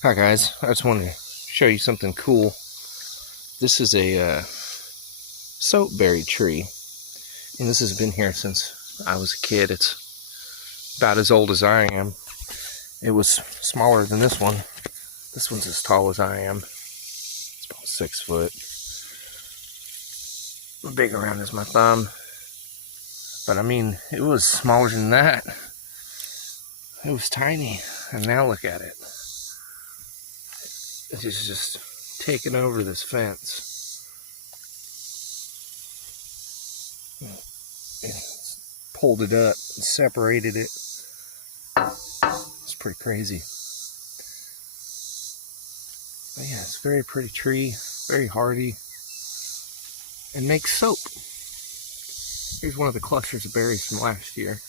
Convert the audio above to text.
Hi guys, I just wanted to show you something cool. This is a soapberry tree, and this has been here since I was a kid. It's about as old as I am. It was smaller than this one. This one's as tall as I am. It's about 6 foot. Big around as my thumb. But I mean, it was smaller than that. It was tiny, and now look at it. It's just taking over this fence. It's pulled it up and separated it. It's pretty crazy. But yeah, it's a very pretty tree, very hardy, and makes soap. Here's one of the clusters of berries from last year.